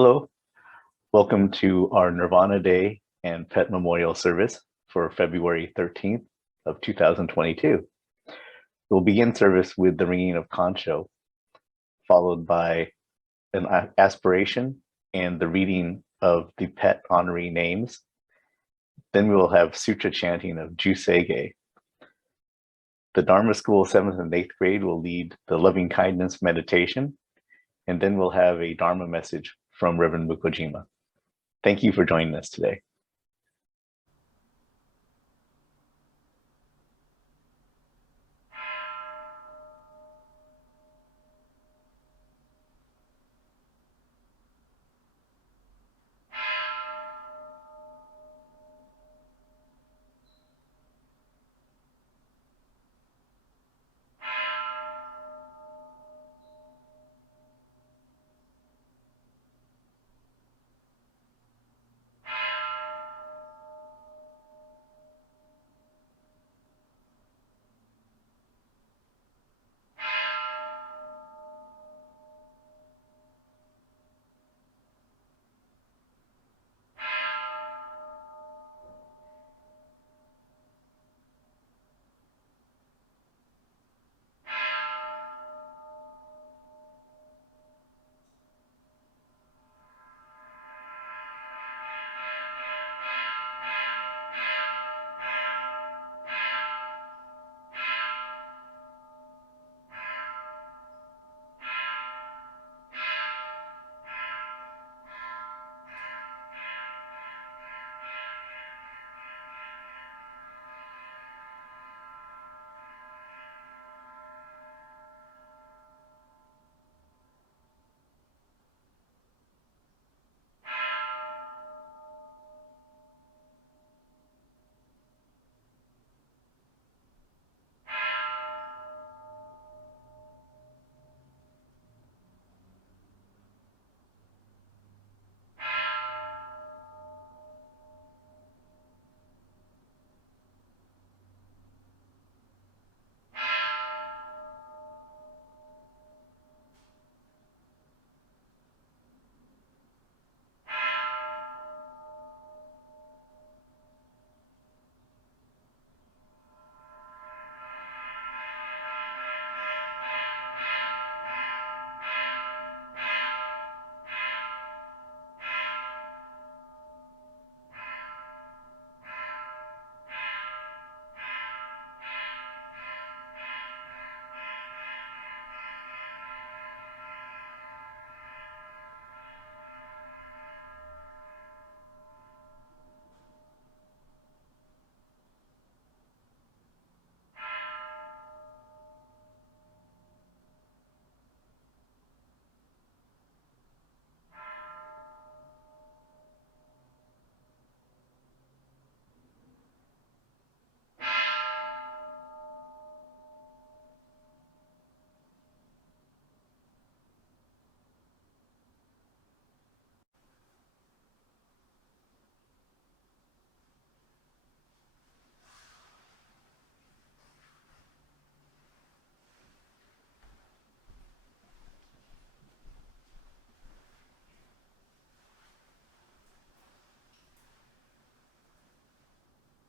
Hello, welcome to our Nirvana Day and Pet Memorial Service for February 13th of 2022. We'll begin service with the ringing of Kancho, followed by an aspiration and the reading of the pet honoree names. Then we will have Sutra chanting of Juseige. The Dharma School 7th and 8th grade will lead the loving kindness meditation, and then we'll have a Dharma message from Reverend Mukojima. Thank you for joining us today.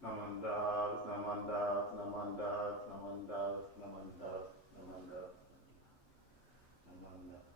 Namandas, namandas, namandas, namandas, namandas, namandas, namandas.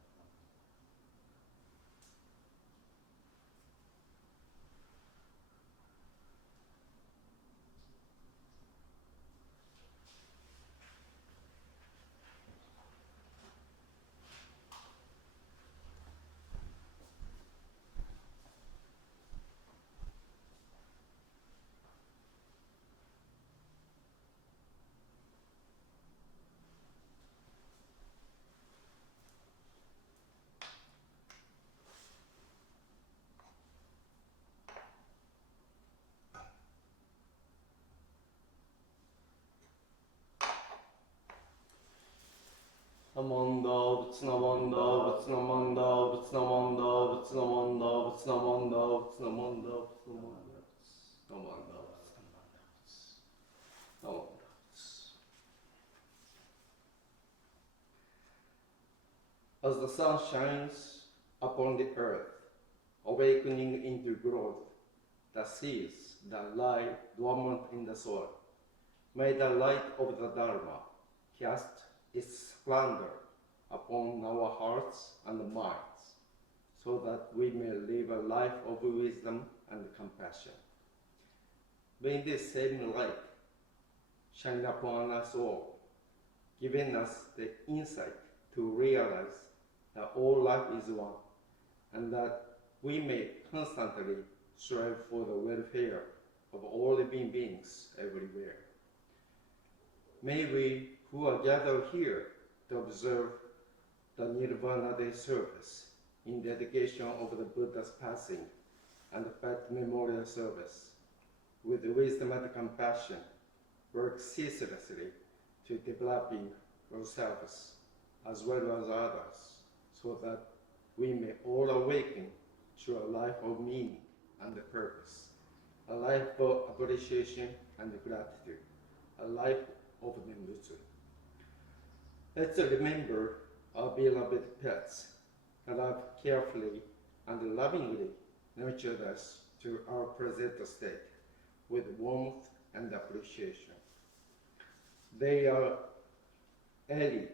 Namanda, Vitsnamanda, Vitsnamanda, Vitsnamanda, Vitsnamanda, Vitsnamanda, Vitsnamanda, Vitsnamanda, Vitsnamanda, Vitsnamanda. As the sun shines upon the earth awakening into growth that sees the light dormant in the soul. May the light of the Dharma cast its splendor upon our hearts and minds, so that we may live a life of wisdom and compassion. May this same light shine upon us all, giving us the insight to realize that all life is one, and that we may constantly strive for the welfare of all living beings everywhere. May we, who are gathered here to observe the Nirvana Day service in dedication of the Buddha's passing and the Pet Memorial Service, with wisdom and compassion, work ceaselessly to developing ourselves as well as others, so that we may all awaken to a life of meaning and purpose, a life of appreciation and gratitude, a life of Nembutsu. Let's remember our beloved pets that have carefully and lovingly nurtured us to our present state with warmth and appreciation. They are Ellie,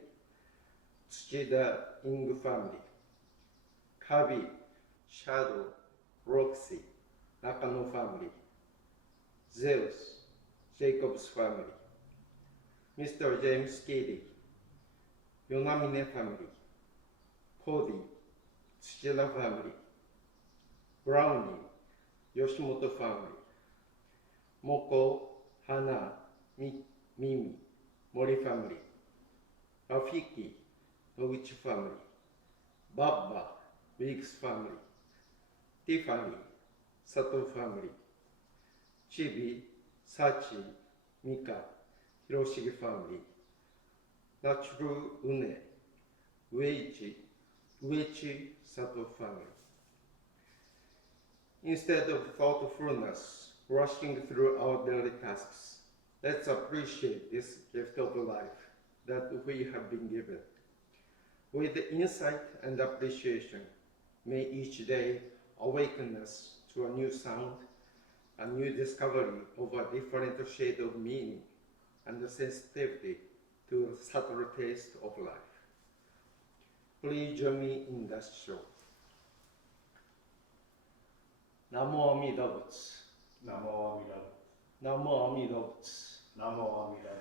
Tsuchida Ing family, Kabi, Shadow, Roxy, Nakano family, Zeus, Jacob's family, Mr. James Keeley, Yonamine family, Cody, Tsuchida family, Brownie, Yoshimoto family, Moko, Hana, Mimi, Mori family, Rafiki, Noguchi family, Baba, Biggs family, Tiffany, Sato family, Chibi, Sachi, Mika, Hiroshige family, Nachuru Une, Uechi, Sato family. Instead of thoughtfulness rushing through our daily tasks, let's appreciate this gift of life that we have been given. With insight and appreciation, may each day awaken us to a new sound, a new discovery of a different shade of meaning, and a sensitivity to the subtle taste of life. Please join me in that show. Namo Amida Butsu. Namo Amida. Namo Amida Butsu. Namo Amida.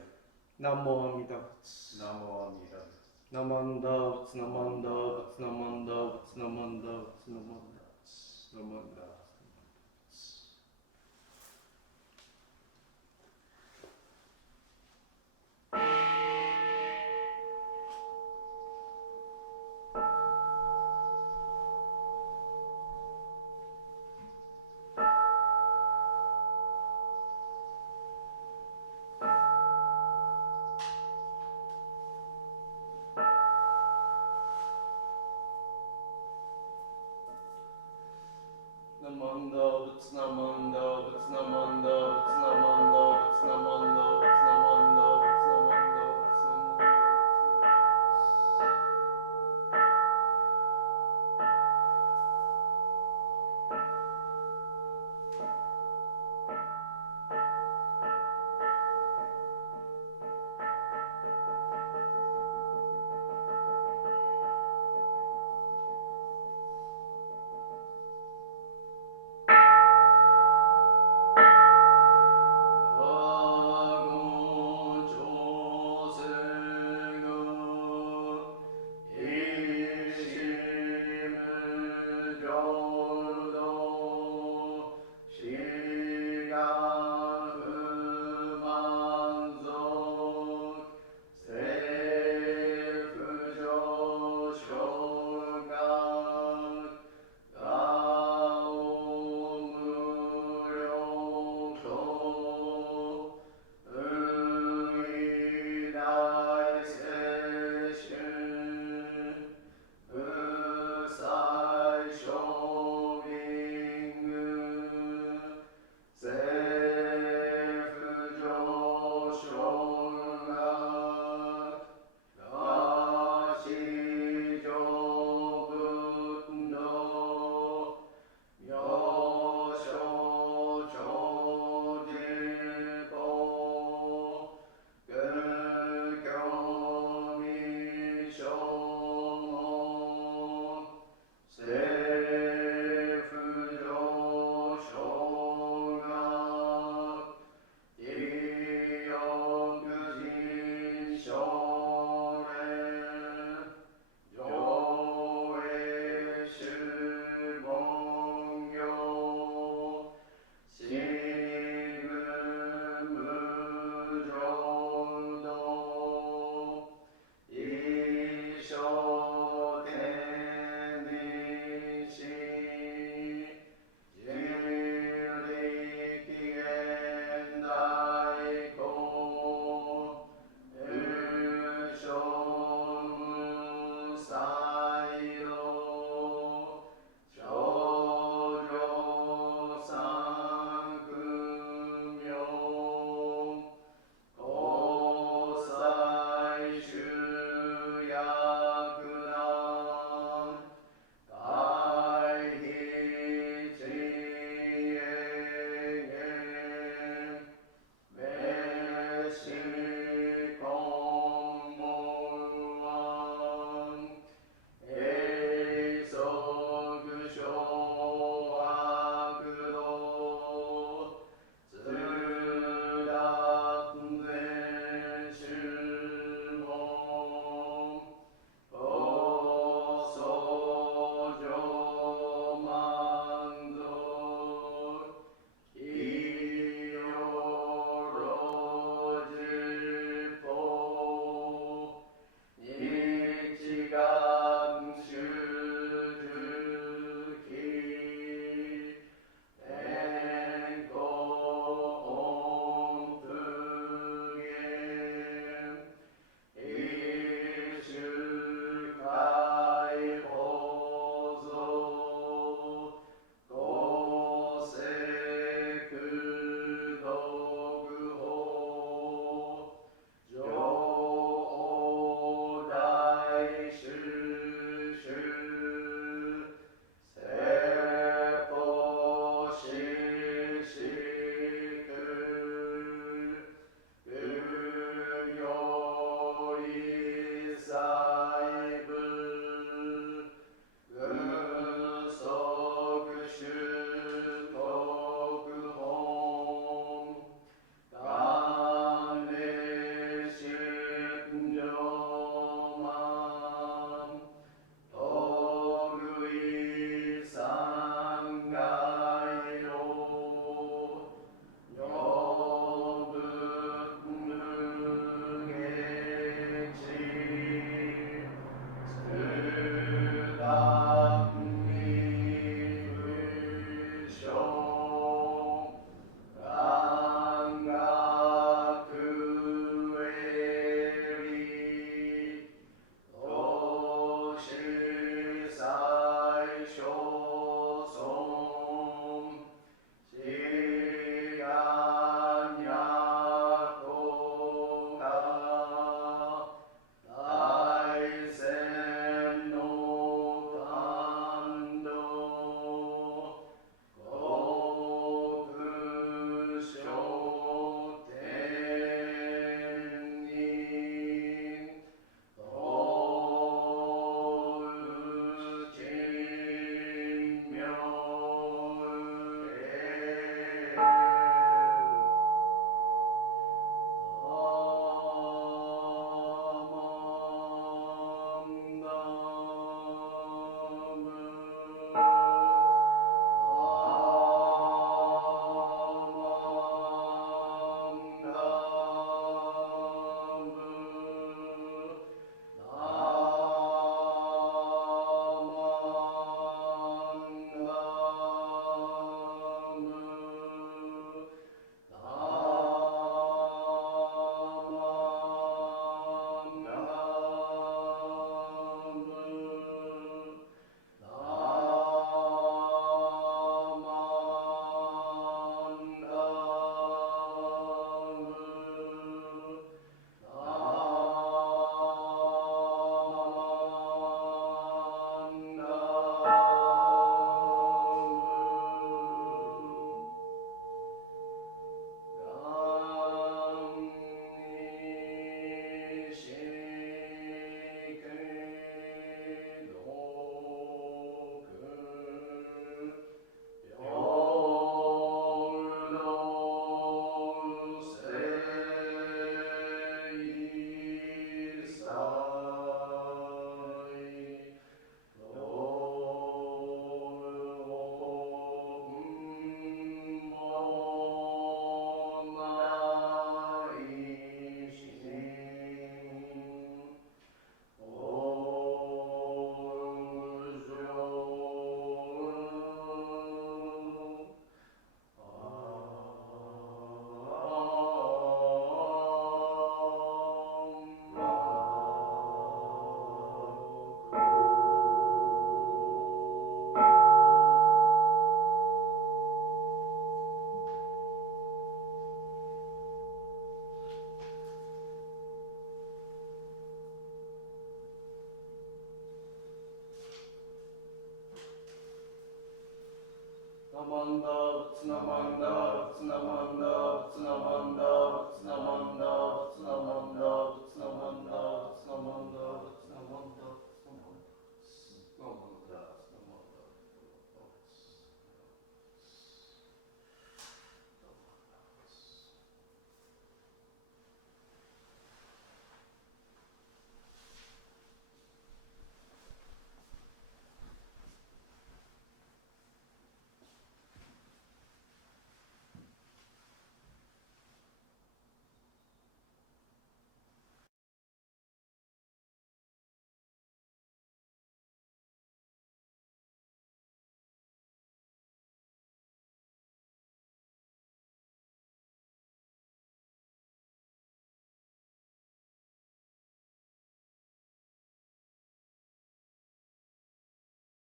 Namo Amida Butsu. Namo Amida. Namanda Butsu, Namanda Butsu, Namanda Butsu, Namanda Butsu, Namanda Butsu, Namanda. Namanda Butsu, Namanda Butsu, Namanda Butsu, Namanda Butsu, Namanda Butsu, Namanda Butsu, Namanda Butsu,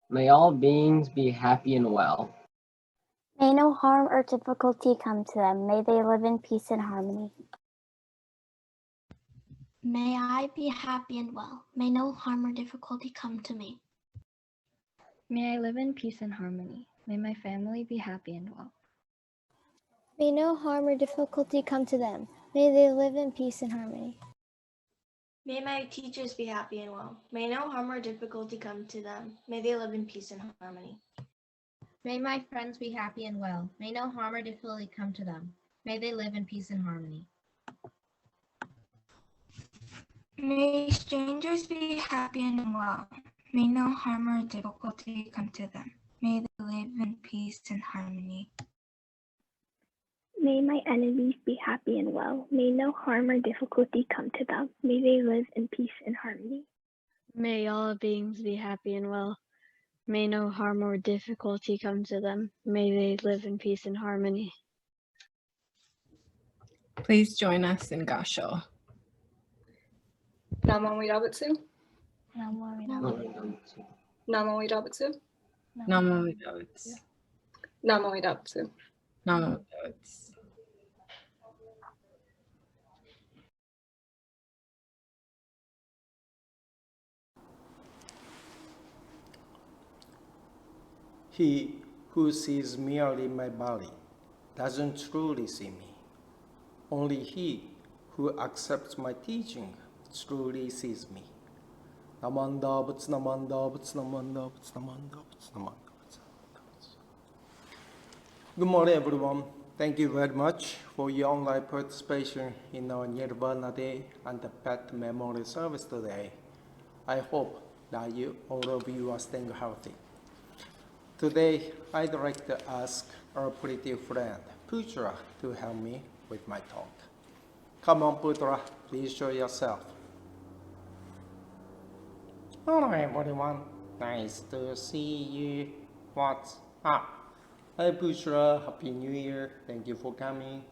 May all beings be happy and well. May no harm or difficulty come to them. May they live in peace and harmony. May I be happy and well. May no harm or difficulty come to me. May I live in peace and harmony. May my family be happy and well. May no harm or difficulty come to them. May they live in peace and harmony. May my teachers be happy and well. May no harm or difficulty come to them. May they live in peace and harmony. May my friends be happy and well. May no harm or difficulty come to them. May they live in peace and harmony. May strangers be happy and well. May no harm or difficulty come to them. May they live in peace and harmony. May my enemies be happy and well. May no harm or difficulty come to them. May they live in peace and harmony. May all beings be happy and well. May no harm or difficulty come to them. May they live in peace and harmony. Please join us in Gasho. Namo Midabutsu. Namo Namo Midabutsu. Namo Midabutsu. Namo Midabutsu. Namo Midabutsu. He who sees merely my body doesn't truly see me. Only he who accepts my teaching truly sees me. Namanda butsu namanda butsu namanda butsu namanda butsu namanda butsu. Good morning, everyone. Thank you very much for your online participation in our Nirvana Day and the Pet Memorial Service today. I hope that all of you are staying healthy. Today, I'd like to ask our pretty friend, Putra, to help me with my talk. Come on, Putra, please show yourself. Hello, everyone. Nice to see you. What's up? Hi, Putra. Happy New Year. Thank you for coming.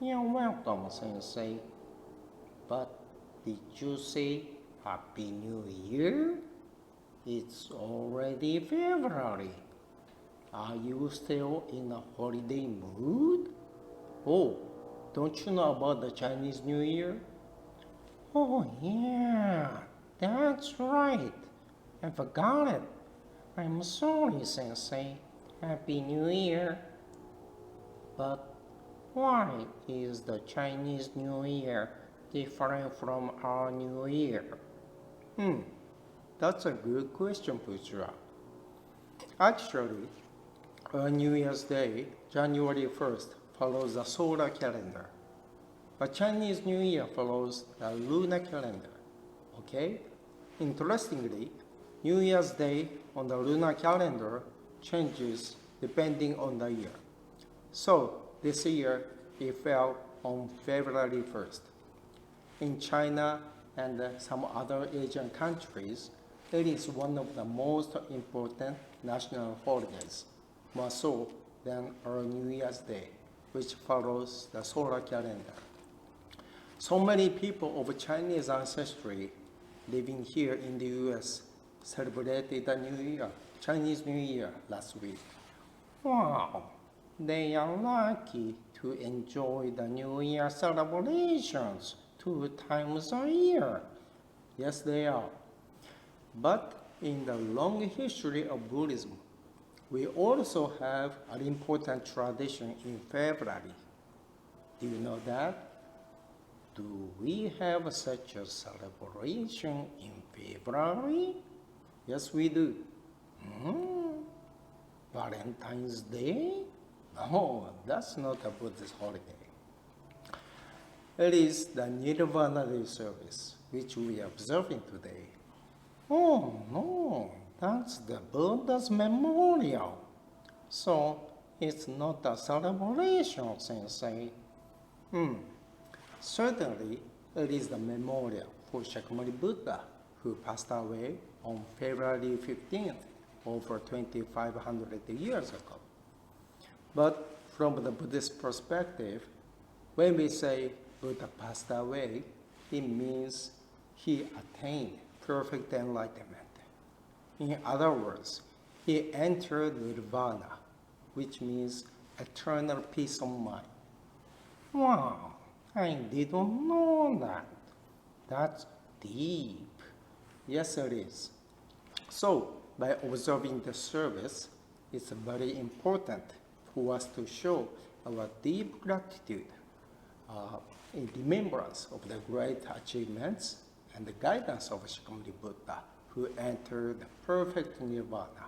You're welcome, Sensei. But did you say Happy New Year? It's already February. Are you still in a holiday mood? Oh, don't you know about the Chinese New Year? Oh yeah, that's right. I forgot it. I'm sorry, Sensei. Happy New Year. But why is the Chinese New Year different from our New Year? That's a good question, Putra. Actually, our New Year's Day, January 1st, follows the solar calendar. But Chinese New Year follows the lunar calendar. Okay? Interestingly, New Year's Day on the lunar calendar changes depending on the year. So, this year, it fell on February 1st. In China and some other Asian countries, it is one of the most important national holidays, more so than our New Year's Day, which follows the solar calendar. So many people of Chinese ancestry living here in the US celebrated the New Year, Chinese New Year last week. Wow, they are lucky to enjoy the New Year celebrations 2 times a year. Yes, they are. But in the long history of Buddhism, we also have an important tradition in February. Do you know that? Do we have such a celebration in February? Yes, we do. Valentine's Day? No, that's not a Buddhist holiday. It is the Nirvana Day service, which we are observing today. Oh, no, that's the Buddha's memorial. So, it's not a celebration, Sensei. Certainly, it is the memorial for Shakyamumi Buddha, who passed away on February 15th, over 2,500 years ago. But from the Buddhist perspective, when we say Buddha passed away, it means he attained perfect enlightenment. In other words, he entered Nirvana, which means eternal peace of mind. Wow, I didn't know that. That's deep. Yes, it is. So, by observing the service, it's very important for us to show our deep gratitude in remembrance of the great achievements and the guidance of Shakyamuni Buddha, who entered the perfect nirvana.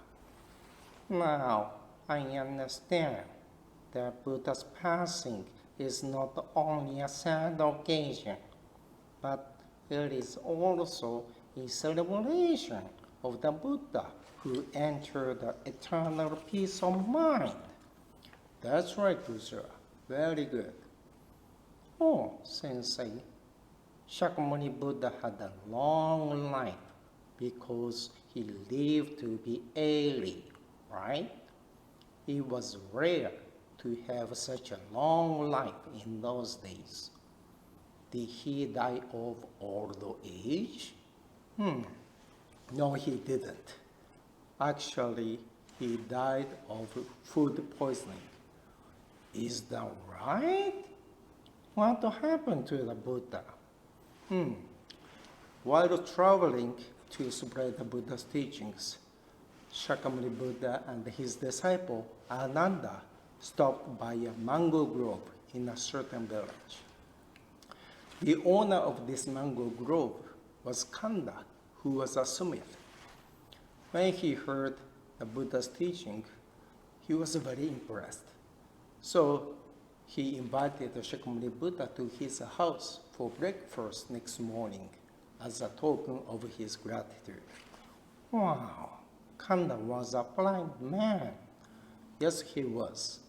Now, I understand that Buddha's passing is not only a sad occasion, but it is also a celebration of the Buddha who entered the eternal peace of mind. That's right, Kusura. Very good. Oh, Sensei, Shakyamuni Buddha had a long life because he lived to be 80, right? It was rare to have such a long life in those days. Did he die of old age? No, he didn't. Actually, he died of food poisoning. Is that right? What happened to the Buddha? While traveling to spread the Buddha's teachings, Shakyamuni Buddha and his disciple Ananda stopped by a mango grove in a certain village. The owner of this mango grove was Kanda, who was a smith. When he heard the Buddha's teaching, he was very impressed. So he invited the Shakyamuni Buddha to his house for breakfast next morning as a token of his gratitude. Wow, Kanda was a blind man. Yes, he was.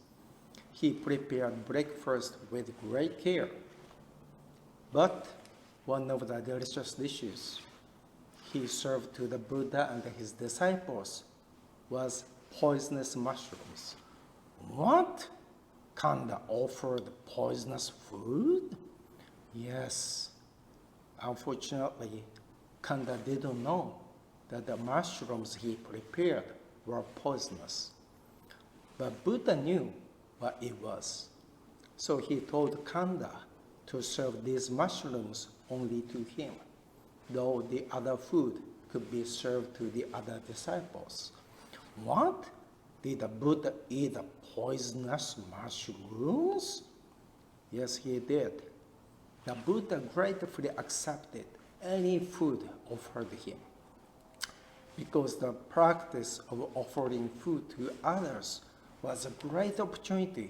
He prepared breakfast with great care. But one of the delicious dishes he served to the Buddha and his disciples was poisonous mushrooms. What? Kanda offered poisonous food? Yes. Unfortunately, Kanda didn't know that the mushrooms he prepared were poisonous. But Buddha knew what it was. So he told Kanda to serve these mushrooms only to him, though the other food could be served to the other disciples. What? Did the Buddha eat the poisonous mushrooms? Yes, he did. The Buddha gratefully accepted any food offered him, because the practice of offering food to others was a great opportunity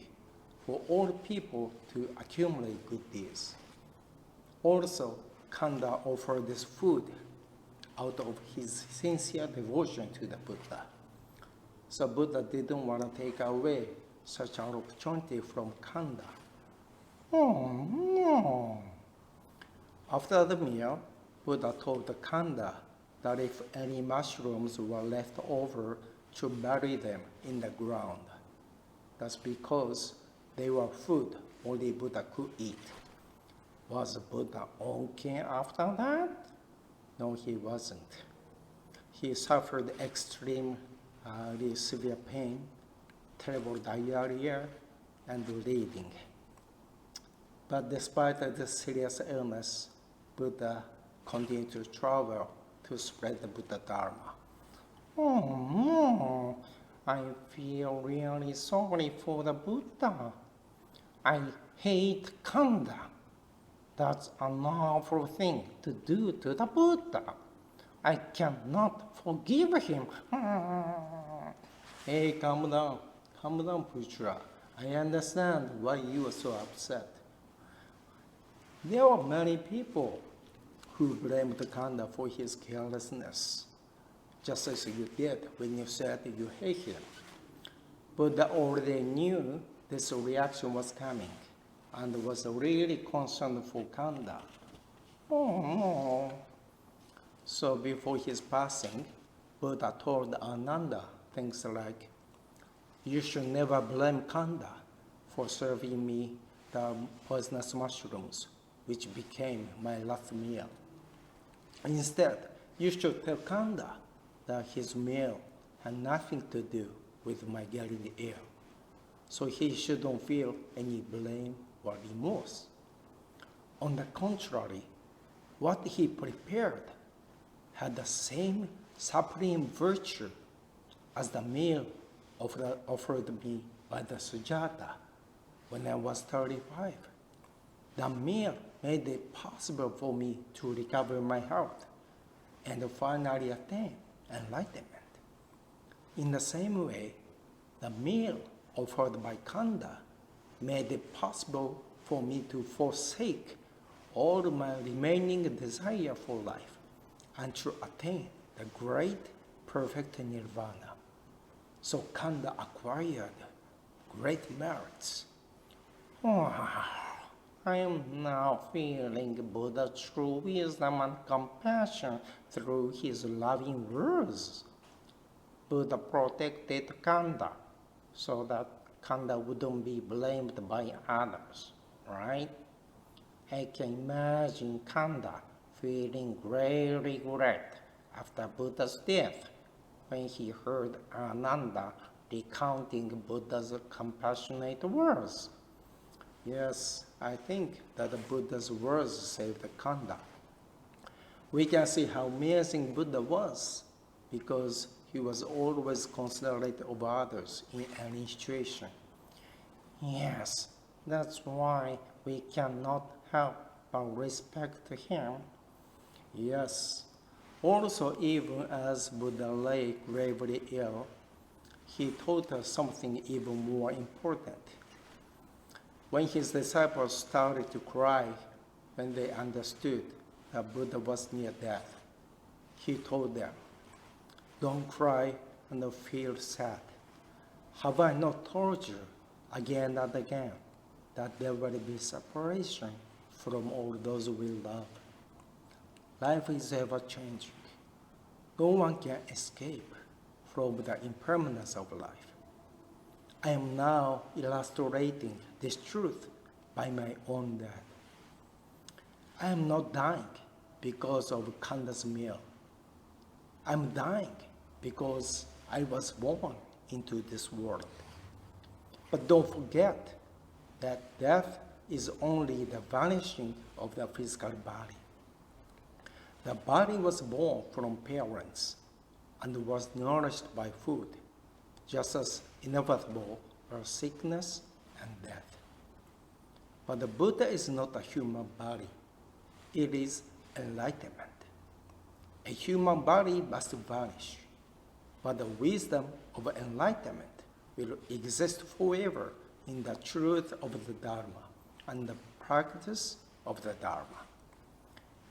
for all people to accumulate good deeds. Also, Kanda offered this food out of his sincere devotion to the Buddha. So Buddha didn't want to take away such an opportunity from Kanda. Oh no! After the meal, Buddha told Kanda that if any mushrooms were left over, to bury them in the ground. That's because they were food only Buddha could eat. Was Buddha okay after that? No, he wasn't. He suffered extreme, severe pain, terrible diarrhea, and bleeding. But despite this serious illness, Buddha continued to travel to spread the Buddha Dharma. Oh no, I feel really sorry for the Buddha. I hate Kanda. That's an awful thing to do to the Buddha. I cannot forgive him. Hey, calm down, Putra. I understand why you are so upset. There are many people who blamed Kanda for his carelessness, just as you did when you said you hate him. Buddha already knew this reaction was coming and was really concerned for Kanda. Oh no. So before his passing, Buddha told Ananda things like, you should never blame Kanda for serving me the poisonous mushrooms, which became my last meal. Instead, you should tell Kanda that his meal had nothing to do with my getting ill, so he shouldn't feel any blame or remorse. On the contrary, what he prepared had the same supreme virtue as the meal offered me by the Sujata when I was 35. The meal made it possible for me to recover my health and finally attain enlightenment. In the same way, the meal offered by Kanda made it possible for me to forsake all my remaining desire for life and to attain the great perfect Nirvana. So Kanda acquired great merits. I am now feeling Buddha's true wisdom and compassion through his loving words. Buddha protected Kanda so that Kanda wouldn't be blamed by others, right? I can imagine Kanda feeling great regret after Buddha's death when he heard Ananda recounting Buddha's compassionate words. Yes, I think that the Buddha's words saved Kanda. We can see how amazing Buddha was because he was always considerate of others in any situation. Yes, that's why we cannot help but respect him. Yes, also even as Buddha lay gravely ill, he taught us something even more important. When his disciples started to cry when they understood that Buddha was near death, he told them, don't cry and feel sad. Have I not told you again and again that there will be separation from all those we love? Life is ever changing. No one can escape from the impermanence of life. I am now illustrating this truth by my own death. I am not dying because of Kanda's meal. I'm dying because I was born into this world. But don't forget that death is only the vanishing of the physical body. The body was born from parents and was nourished by food, just as inevitable are sickness and death. But the Buddha is not a human body. It is enlightenment. A human body must vanish, but the wisdom of enlightenment will exist forever in the truth of the Dharma and the practice of the Dharma.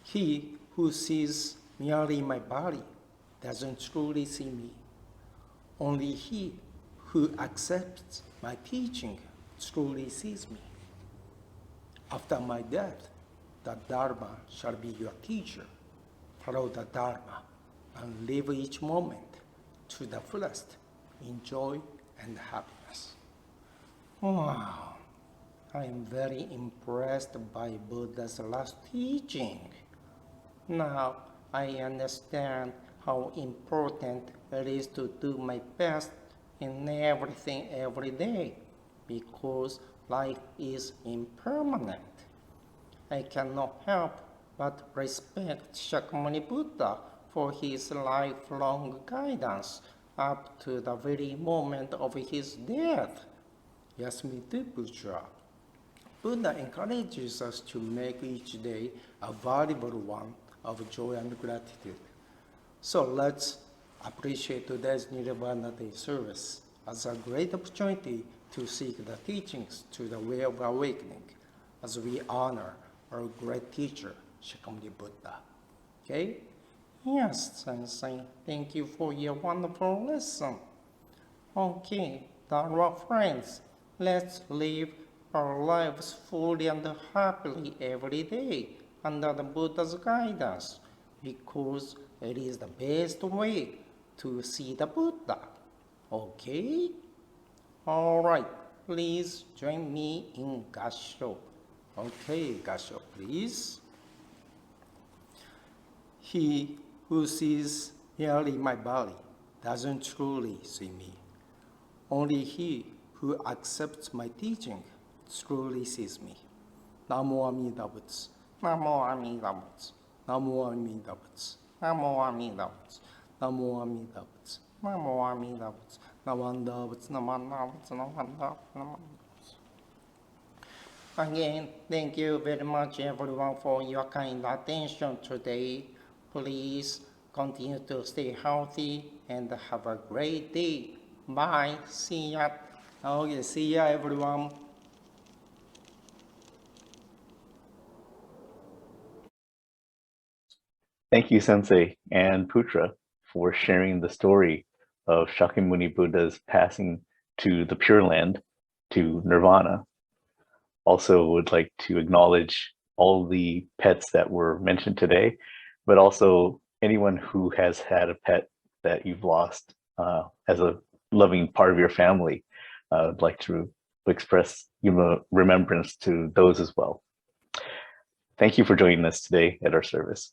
He who sees merely my body doesn't truly see me. Only he who accepts my teaching truly sees me. After my death, the Dharma shall be your teacher. Follow the Dharma and live each moment to the fullest in joy and happiness. Wow, I am very impressed by Buddha's last teaching. Now I understand how important it is to do my best in everything every day, because life is impermanent. I cannot help but respect Shakyamuni Buddha for his lifelong guidance up to the very moment of his death. Yes, me too, Buddha. Buddha encourages us to make each day a valuable one of joy and gratitude. So let's appreciate today's Nirvana Day service as a great opportunity to seek the teachings to the way of awakening as we honor our great teacher, Shakyamumi Buddha. Okay? Yes, Sensei, thank you for your wonderful lesson. Okay, Dharma friends, let's live our lives fully and happily every day under the Buddha's guidance, because it is the best way to see the Buddha. Okay? Alright, please join me in Gasho. Okay, Gasho, please. He who sees merely my body doesn't truly see me. Only he who accepts my teaching truly sees me. Namo Amida Butsu. Namo Amida Butsu. Namo Amida Butsu. Namo Amida Butsu. Namo Amida Butsu. Namo Amida Butsu. Namanda Butsu. Namanda Butsu. Namanda Butsu. Again, thank you very much everyone for your kind attention today. Please continue to stay healthy and have a great day. Bye. See ya. Okay, see ya everyone. Thank you, Sensei and Putra, for sharing the story of Shakyamuni Buddha's passing to the Pure Land, to Nirvana. Also would like to acknowledge all the pets that were mentioned today, but also anyone who has had a pet that you've lost as a loving part of your family. I'd like to express remembrance to those as well. Thank you for joining us today at our service.